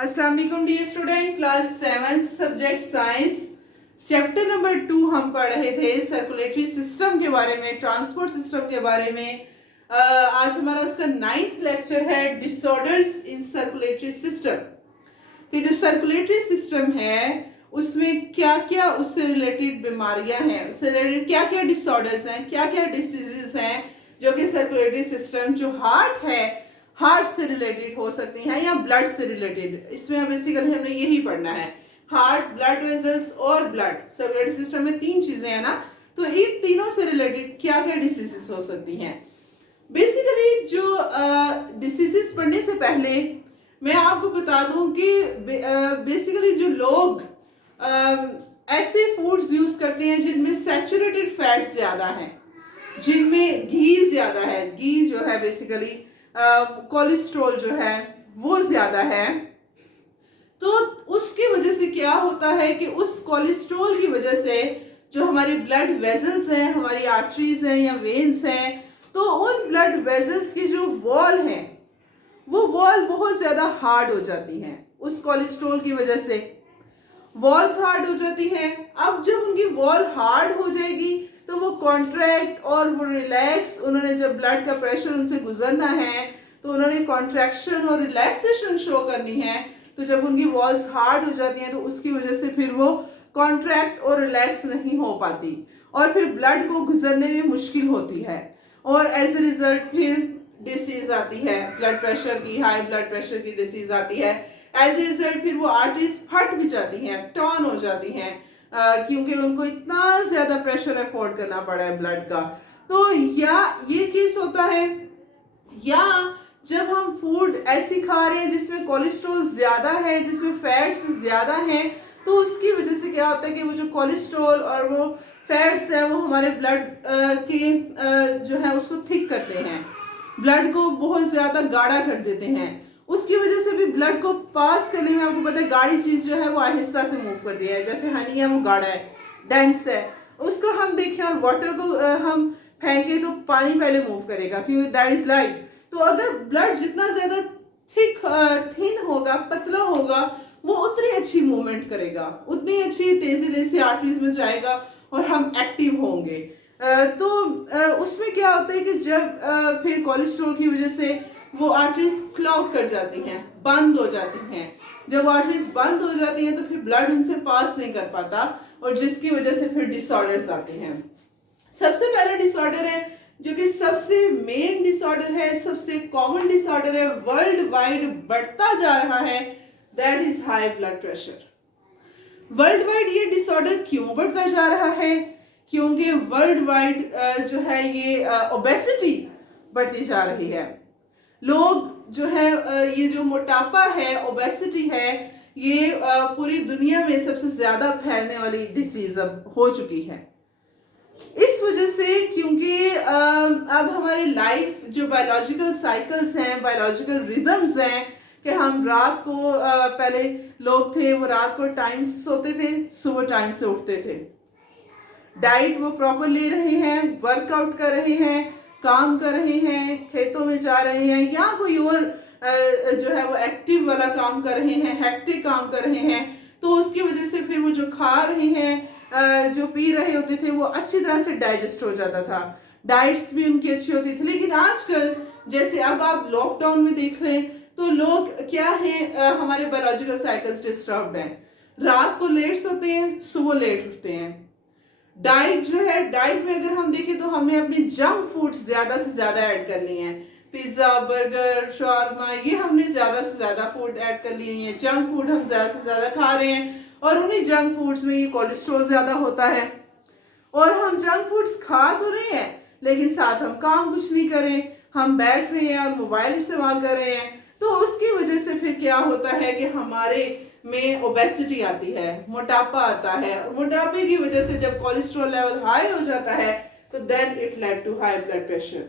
अस्सलाम वालेकुम dear student, class 7 subject science chapter number 2 हम पढ़ रहे थे सर्कुलेटरी सिस्टम के बारे में, ट्रांसपोर्ट सिस्टम के बारे में। आज हमारा उसका 9th लेक्चर है डिसऑर्डर्स इन सर्कुलेटरी सिस्टम। कि जो सर्कुलेटरी सिस्टम है उसमें क्या क्या उससे रिलेटेड बीमारियां हैं, उससे रिलेटेड क्या क्या डिसऑर्डर्स हैं, क्या क्या डिसीजेस हैं जो कि सर्कुलेटरी सिस्टम जो हार्ट है, हार्ट से रिलेटेड हो सकती हैं या ब्लड से रिलेटेड। इसमें बेसिकली हमने यही पढ़ना है, हार्ट, ब्लड वेसल्स और ब्लड। सर्कुलेटरी सिस्टम में 3 चीजें हैं ना, तो इन तीनों से रिलेटेड क्या क्या डिसीजेस हो सकती हैं। बेसिकली जो डिसीजेस पढ़ने से पहले मैं आपको बता दूं कि बेसिकली जो लोग ऐसे फूड्स यूज करते हैं जिनमें सैचुरेटेड फैट ज्यादा है, जिनमें घी ज्यादा है, घी जो है बेसिकली कोलेस्ट्रॉल जो है वो ज्यादा है, तो उसकी वजह से क्या होता है कि उस कोलेस्ट्रॉल की वजह से जो हमारी ब्लड वेसल्स हैं, हमारी आर्टरीज हैं या वेन्स हैं, तो उन ब्लड वेसल्स की जो वॉल है वो वॉल बहुत ज्यादा हार्ड हो जाती हैं। उस कोलेस्ट्रॉल की वजह से वॉल्स हार्ड हो जाती हैं। अब जब उनकी वॉल हार्ड हो जाएगी तो वो कॉन्ट्रैक्ट और वो रिलैक्स, उन्होंने जब ब्लड का प्रेशर उनसे गुजरना है तो उन्होंने कॉन्ट्रैक्शन और रिलैक्सेशन शो करनी है। तो जब उनकी वॉल्स हार्ड हो जाती हैं तो उसकी वजह से फिर वो कॉन्ट्रैक्ट और रिलैक्स नहीं हो पाती और फिर ब्लड को गुजरने में मुश्किल होती है और एज ए रिजल्ट फिर डिसीज आती है, ब्लड प्रेशर की, हाई ब्लड प्रेशर की डिसीज आती है। एज ए रिजल्ट फिर वो आर्टरीज फट भी जाती हैं, टर्न हो जाती हैं, क्योंकि उनको इतना ज्यादा प्रेशर अफोर्ड करना पड़ा है ब्लड का। तो या ये केस होता है, या जब हम फूड ऐसी खा रहे हैं जिसमें कोलेस्ट्रॉल ज्यादा है, जिसमें फैट्स ज्यादा हैं, तो उसकी वजह से क्या होता है कि वो जो कोलेस्ट्रॉल और वो फैट्स है वो हमारे ब्लड के जो है उसको थिक करते हैं, ब्लड को बहुत ज्यादा गाढ़ा कर देते हैं। उसकी वजह से भी ब्लड को पास करने में आपको पता है गाढ़ी चीज जो है वो आहिस्ता से मूव करती है। जैसे हनी है वो गाढ़ा है, डेंस है, उसको हम देखें और वाटर को हम फेंके तो पानी पहले मूव करेगा क्योंकि दैट इज लाइट। तो अगर ब्लड जितना ज्यादा थिन होगा, पतला होगा, वो उतनी अच्छी मूवमेंट करेगा, उतनी अच्छी तेजी से आर्टरीज में जाएगा और हम एक्टिव होंगे। तो उसमें क्या होता है कि जब फिर कोलेस्ट्रॉल की वजह से वो आर्टरीज क्लॉग कर जाती हैं, बंद हो जाती हैं। जब आर्टरीज बंद हो जाती हैं तो फिर ब्लड उनसे पास नहीं कर पाता और जिसकी वजह से फिर डिसऑर्डर्स आते हैं। सबसे पहला डिसऑर्डर है जो कि सबसे मेन डिसऑर्डर है, सबसे कॉमन डिसऑर्डर है, वर्ल्ड वाइड बढ़ता जा रहा है, that is high blood pressure. World wide ये डिसऑर्डर क्यों बढ़ता जा रहा है? क्योंकि वर्ल्ड वाइड जो है ये ओबेसिटी बढ़ती जा रही है। लोग जो है ये जो मोटापा है, ओबेसिटी है, ये पूरी दुनिया में सबसे ज्यादा फैलने वाली डिसीज अब हो चुकी है। इस वजह से क्योंकि अब हमारी लाइफ जो बायोलॉजिकल साइकिल्स हैं, बायोलॉजिकल रिदम्स हैं कि हम रात को पहले लोग थे वो रात को टाइम से सोते थे, सुबह टाइम से उठते थे, डाइट वो प्रॉपर ले रहे हैं, वर्कआउट कर रहे हैं, काम कर रहे हैं, खेतों में जा रहे हैं या कोई और जो है वो एक्टिव वाला काम कर रहे हैं, हेक्टिक काम कर रहे हैं, तो उसकी वजह से फिर वो जो खा रहे हैं, जो पी रहे होते थे वो अच्छी तरह से डाइजेस्ट हो जाता था, डाइट्स भी उनकी अच्छी होती थी। लेकिन आजकल जैसे अब आप लॉकडाउन में देख रहे हैं तो लोग क्या है, हमारे बायोलॉजिकल साइकिल्स डिस्टर्ब्ड हैं, रात को लेट सोते हैं, सुबह लेट उठते हैं। डाइट जो है, डाइट में अगर हम देखें तो हमने अपनी जंक फूड्स ज्यादा से ज्यादा ऐड कर लिए हैं, पिज्जा, बर्गर, शॉर्मा, ये हमने ज्यादा से ज्यादा फूड ऐड कर लिए हैं, जंक फूड हम ज्यादा से ज्यादा खा रहे हैं और उन्हीं जंक फूड्स में ये कोलेस्ट्रॉल ज्यादा होता है। और हम जंक फूड्स खा तो रहे हैं लेकिन साथ हम काम कुछ नहीं कर रहे, हम बैठ रहे हैं और मोबाइल इस्तेमाल कर रहे हैं, तो उसकी वजह से फिर क्या होता है कि हमारे में ओबेसिटी आती है, मोटापा आता है। मोटापे की वजह से जब कोलेस्ट्रॉल लेवल हाई हो जाता है तो then it led to high blood pressure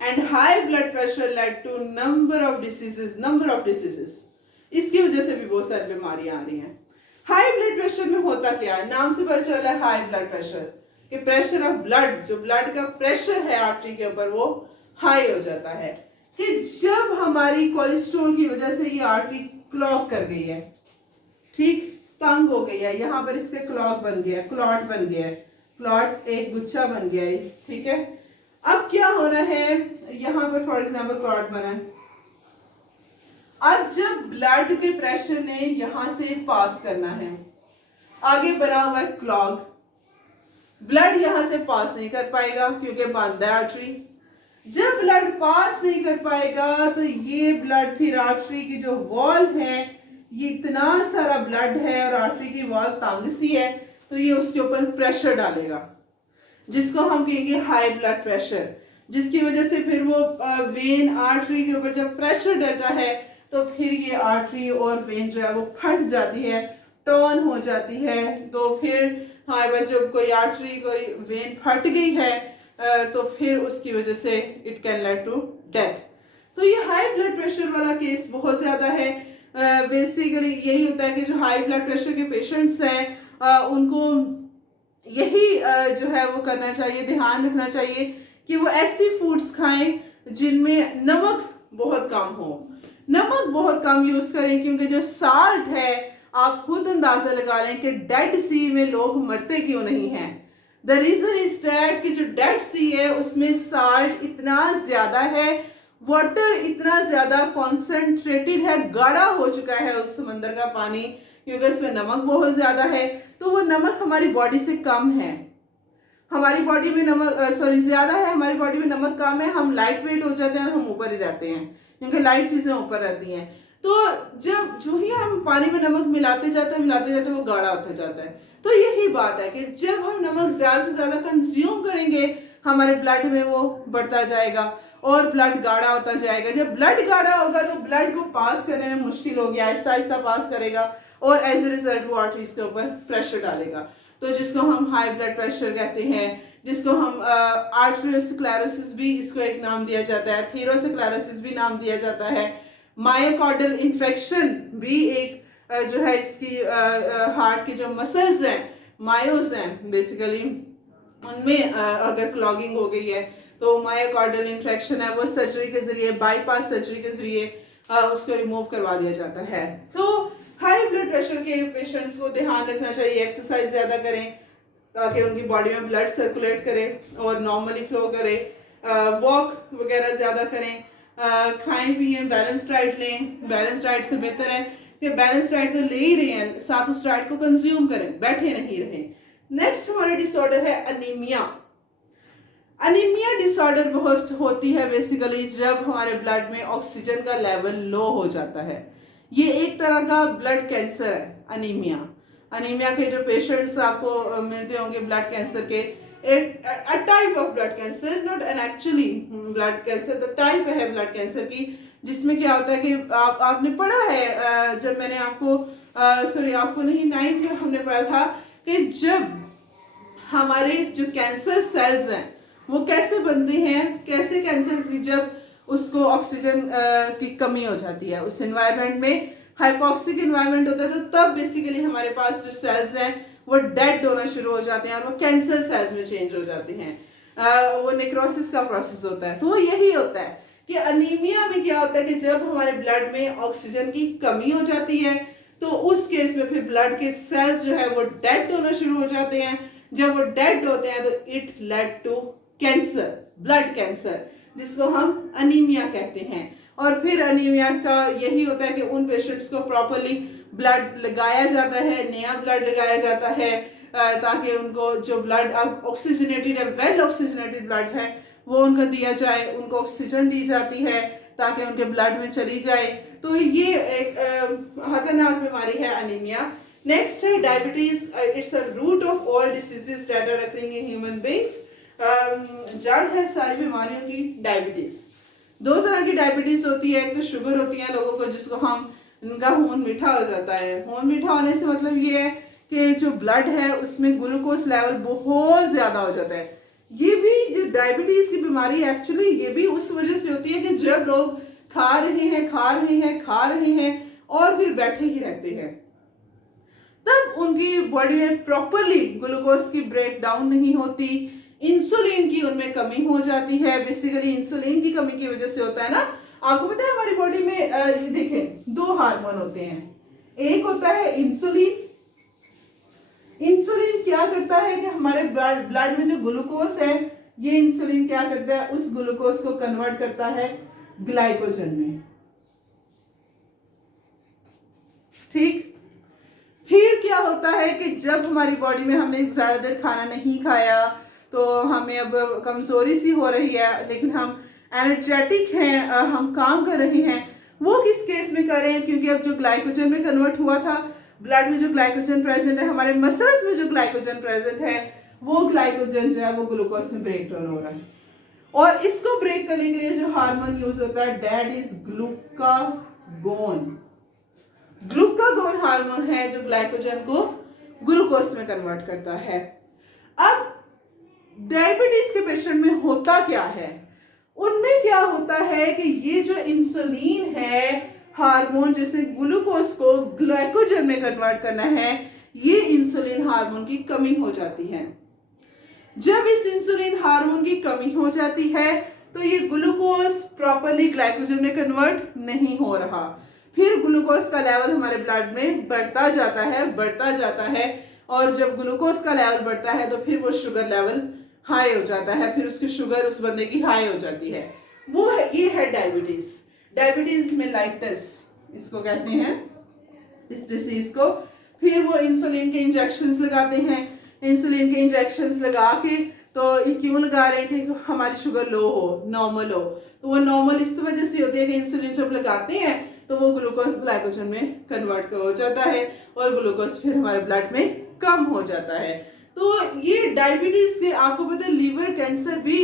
and high blood pressure led to number of diseases. इसकी वजह से भी बहुत सारी बीमारियां आ रही हैं। हाई ब्लड प्रेशर में होता क्या है, नाम से पता चल रहा है हाई ब्लड प्रेशर, कि प्रेशर ऑफ ब्लड, जो ब्लड का प्रेशर है आर्टरी के ऊपर वो हाई हो जाता है। कि जब हमारी कोलेस्ट्रॉल की वजह से ये आर्टरी क्लॉग कर गई है, ठीक, तंग हो गई है, यहाँ पर इसके क्लॉग बन गया, क्लॉट बन गया है, क्लॉट एक गुच्छा बन गया है, ठीक है। अब क्या होना है, यहाँ पर फॉर एग्जाम्पल क्लॉट बना है। अब जब ब्लड के प्रेशर ने यहां से पास करना है, आगे बना हुआ है क्लॉग, ब्लड यहां से पास नहीं कर पाएगा क्योंकि बंद है आर्टरी। जब ब्लड पास नहीं कर पाएगा तो ये ब्लड फिर आर्टरी की जो वॉल है, ये इतना सारा ब्लड है और आर्टरी की वॉल तंग सी है, तो ये उसके ऊपर प्रेशर डालेगा, जिसको हम कहेंगे हाई ब्लड प्रेशर, जिसकी वजह से फिर वो वेन आर्टरी के ऊपर जब प्रेशर डलता है तो फिर ये आर्टरी और वेन जो है वो फट जाती है, टर्न हो जाती है। तो फिर हमारे पास जब कोई आर्टरी कोई वेन फट गई है तो फिर उसकी वजह से it can lead to death. तो ये हाई ब्लड प्रेशर वाला केस बहुत ज्यादा है। बेसिकली यही होता है कि जो हाई ब्लड प्रेशर के पेशेंट्स हैं उनको यही जो है वो करना चाहिए, ध्यान रखना चाहिए कि वो ऐसी फूड्स खाएं जिनमें नमक बहुत कम हो, नमक बहुत कम यूज करें, क्योंकि जो साल्ट है आप खुद अंदाजा लगा लें कि डेड सी में लोग मरते क्यों नहीं हैं। द रीजन इज दैट कि जो डेड सी है उसमें साल्ट इतना ज्यादा है, वाटर इतना ज्यादा कॉन्सेंट्रेटेड है, गाढ़ा हो चुका है उस समंदर का पानी, क्योंकि इसमें नमक बहुत ज्यादा है। तो वो नमक हमारी बॉडी से कम है, हमारी बॉडी में नमक ज्यादा है, हमारी बॉडी में नमक कम है, हम लाइट वेट हो जाते हैं और हम ऊपर ही रहते हैं क्योंकि लाइट चीजें ऊपर रहती हैं। तो जब जो ही हम पानी में नमक मिलाते जाते वो गाढ़ा होता जाता है। तो यही बात है कि जब हम नमक ज्यादा से ज्यादा कंज्यूम करेंगे हमारे ब्लड में वो बढ़ता जाएगा और ब्लड गाढ़ा होता जाएगा। जब ब्लड गाढ़ा होगा तो ब्लड को पास करने में मुश्किल होगी, आहिस्ता आहिस्ता पास करेगा और एज ए रिजल्ट वो आर्टरीज के ऊपर प्रेशर डालेगा, तो जिसको हम हाई ब्लड प्रेशर कहते हैं, जिसको हम आर्टेरियोस्क्लेरोसिस भी इसको एक नाम दिया जाता है, थीरोस्क्लेरोसिस भी नाम दिया जाता है, मायोकार्डियल इन्फेक्शन भी एक जो है इसकी हार्ट की जो मसल्स हैं, मायोज हैं बेसिकली, उनमें अगर क्लॉगिंग हो गई है तो मायोकार्डियल इन्फेक्शन है, वो सर्जरी के जरिए, बाईपास सर्जरी के जरिए उसको रिमूव करवा दिया जाता है। तो हाई ब्लड प्रेशर के पेशेंट्स को ध्यान रखना चाहिए, एक्सरसाइज ज्यादा करें ताकि उनकी बॉडी में ब्लड सर्कुलेट करे और नॉर्मली फ्लो करे, वॉक वगैरह ज्यादा करें, खाएं पिए, बैलेंस डाइट लें। बैलेंस डाइट से बेहतर है कि बैलेंस डाइट तो ले ही रहे हैं, साथ उस डाइट को कंज्यूम करें, बैठे नहीं रहें। नेक्स्ट हमारा डिसऑर्डर है अनीमिया। अनीमिया डिसऑर्डर बहुत होती है बेसिकली जब हमारे ब्लड में ऑक्सीजन का लेवल लो हो जाता है। ये एक तरह का ब्लड कैंसर है अनीमिया। अनीमिया के जो पेशेंट्स आपको मिलते होंगे ब्लड कैंसर के, a type of blood cancer, not an actually blood cancer, the type है ब्लड कैंसर की, जिसमें क्या होता है कि आपने पढ़ा है, जब मैंने आपको आपको नहीं 9th में हमने पढ़ा था कि जब हमारे जो कैंसर सेल्स हैं वो कैसे बनते हैं, कैसे कैंसर की जब उसको ऑक्सीजन की कमी हो जाती है, उस एनवायरनमेंट में हाइपोक्सिक एनवायरनमेंट होता है, तो तब बेसिकली हमारे पास जो सेल्स हैं वो डेड होना शुरू हो जाते हैं और वो कैंसर सेल्स में चेंज हो जाते हैं। वो नेक्रोसिस का प्रोसेस होता है। तो वो यही होता है कि अनीमिया में क्या होता है कि जब हमारे ब्लड में ऑक्सीजन की कमी हो जाती है तो उस केस में फिर ब्लड के सेल्स जो है वो डेड होना शुरू हो जाते हैं। जब वो डेड होते हैं तो it led to cancer, blood cancer, जिसको हम अनीमिया कहते हैं। और फिर अनीमिया का यही होता है कि उन पेशेंट्स को प्रॉपरली ब्लड लगाया जाता है, नया ब्लड लगाया जाता है ताकि उनको जो ब्लड अब ऑक्सीजनेटेड है, वेल ऑक्सीजनेटेड ब्लड है, वो उनको दिया जाए, उनको ऑक्सीजन दी जाती है ताकि उनके ब्लड में चली जाए। तो ये एक खतरनाक बीमारी है अनीमिया। नेक्स्ट है diabetes. It's a root of all diseases that are occurring in human beings. जड़ है सारी बीमारियों की डायबिटीज। दो तरह की डायबिटीज होती है, एक तो शुगर होती है लोगों को, जिसको हम इनका खून मीठा हो जाता है। खून मीठा होने से मतलब ये है कि जो ब्लड है उसमें ग्लूकोज लेवल बहुत ज्यादा हो जाता है। ये भी जो डायबिटीज की बीमारी एक्चुअली ये भी उस वजह से होती है कि जब लोग खा रहे हैं और फिर बैठे ही रहते हैं, तब उनकी बॉडी में प्रॉपरली ग्लूकोज की ब्रेक डाउन नहीं होती, इंसुलिन की उनमें कमी हो जाती है। बेसिकली इंसुलिन की कमी की वजह से होता है ना, आपको पता है हमारी बॉडी में ये देखें 2 हार्मोन होते हैं। एक होता है इंसुलिन। इंसुलिन क्या करता है कि हमारे ब्लड में जो ग्लूकोज है, ये इंसुलिन क्या करता है, उस ग्लूकोज को कन्वर्ट करता है ग्लाइकोजन में। ठीक। फिर क्या होता है कि जब हमारी बॉडी में हमने ज्यादा देर खाना नहीं खाया तो हमें अब कमजोरी सी हो रही है, लेकिन हम एनर्जेटिक हैं, हम काम कर रहे हैं, वो किस केस में कर रहे हैं, क्योंकि अब जो ग्लाइकोजन में कन्वर्ट हुआ था, ब्लड में जो ग्लाइकोजन प्रेजेंट है, हमारे मसल्स में जो ग्लाइकोजन प्रेजेंट है, वो ग्लाइकोजन जो है वो ग्लूकोज में ब्रेक डाउन हो रहा है। और इसको ब्रेक करने के लिए जो हार्मोन यूज होता है that is glucagon. Glucagon hormone है जो ग्लाइकोजन को ग्लूकोज में कन्वर्ट करता है। अब डायबिटीज के पेशेंट में होता क्या है, उनमें क्या होता है कि ये जो इंसुलिन है हार्मोन जैसे ग्लूकोज को ग्लाइकोजन में कन्वर्ट करना है, ये इंसुलिन हार्मोन की कमी हो जाती है। जब इस इंसुलिन हार्मोन की कमी हो जाती है तो ये ग्लूकोज प्रॉपरली ग्लाइकोजन में कन्वर्ट नहीं हो रहा, फिर ग्लूकोज का लेवल हमारे ब्लड में बढ़ता जाता है, और जब ग्लूकोज का लेवल बढ़ता है तो फिर वो शुगर लेवल हाई हो जाता है, फिर उसकी शुगर उस बंदे की हाई हो जाती है। वो है, ये है डायबिटीज। डायबिटीज मेलाइटस इसको कहते हैं, इस डिसीज को। फिर वो इंसुलिन के इंजेक्शंस लगाते हैं। इंसुलिन के इंजेक्शंस लगा के तो ये क्यों लगा रहे हैं कि हमारी शुगर लो हो, नॉर्मल हो। तो वो नॉर्मल इस वजह से होती है कि इंसुलिन जब लगाते हैं तो वो ग्लूकोज ग्लाइकोजन में कन्वर्ट हो जाता है और ग्लूकोज फिर हमारे ब्लड में कम हो जाता है। तो ये डायबिटीज से आपको पता है लीवर कैंसर भी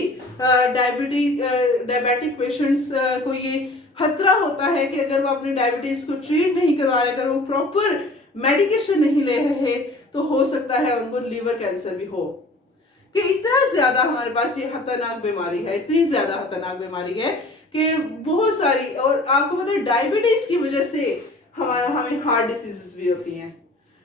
डायबिटिक पेशेंट्स को ये खतरा होता है कि अगर वो अपने डायबिटीज को ट्रीट नहीं करवा रहे, अगर वो प्रॉपर मेडिकेशन नहीं ले रहे तो हो सकता है उनको लीवर कैंसर भी हो। कि इतना ज्यादा हमारे पास ये खतरनाक बीमारी है, इतनी ज्यादा खतरनाक बीमारी है कि बहुत सारी, और आपको पता है डायबिटीज की वजह से हमें हार्ट डिसीजेस भी होती हैं।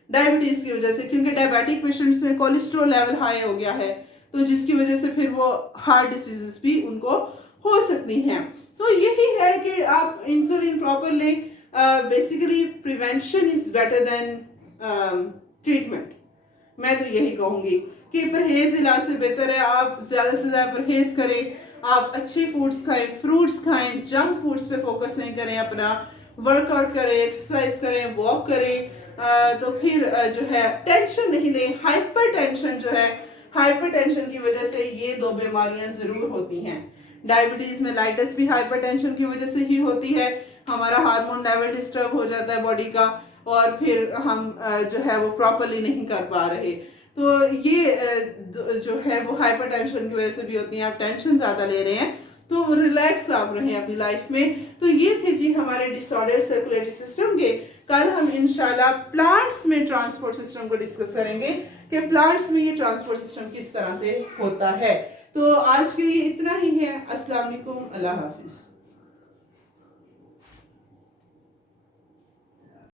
डायबिटीज की वजह से, क्योंकि डायबिटिक पेशेंट्स में कोलेस्ट्रॉल लेवल हाई हो गया है, तो जिसकी वजह से फिर वो हार्ट डिसीजेस भी उनको हो सकती हैं। तो यही है कि आप इंसुलिन प्रॉपर लें। Basically prevention is better than treatment. मैं तो यही कहूंगी कि परहेज इलाज से बेहतर है। आप ज्यादा से ज्यादा परहेज करें, आप अच्छे फूड्स खाएं, फ्रूट्स खाएं, जंक फूड्स पे फोकस नहीं करें, अपना वर्कआउट करें, एक्सरसाइज करें, वॉक करें। तो फिर जो है टेंशन नहीं लें। हाइपर टेंशन जो है, हाइपर टेंशन की वजह से ये 2 बीमारियां जरूर होती हैं। डायबिटीज में लाइटस भी हाइपर टेंशन की वजह से ही होती है। हमारा हार्मोन लेवल डिस्टर्ब हो जाता है बॉडी का, और फिर हम जो है वो प्रॉपरली नहीं कर पा रहे। तो ये जो है वो हाइपर टेंशन की वजह से भी होती है। आप टेंशन ज्यादा ले रहे हैं तो रिलैक्स आप रहें अपनी लाइफ में। तो ये थे जी हमारे डिसऑर्डर सर्कुलेटरी सिस्टम के। कल हम इंशाल्लाह प्लांट्स में ट्रांसपोर्ट सिस्टम को डिस्कस करेंगे कि प्लांट्स में ये ट्रांसपोर्ट सिस्टम किस तरह से होता है। तो आज के लिए इतना ही है। अस्सलाम वालेकुम, अल्लाह हाफिज।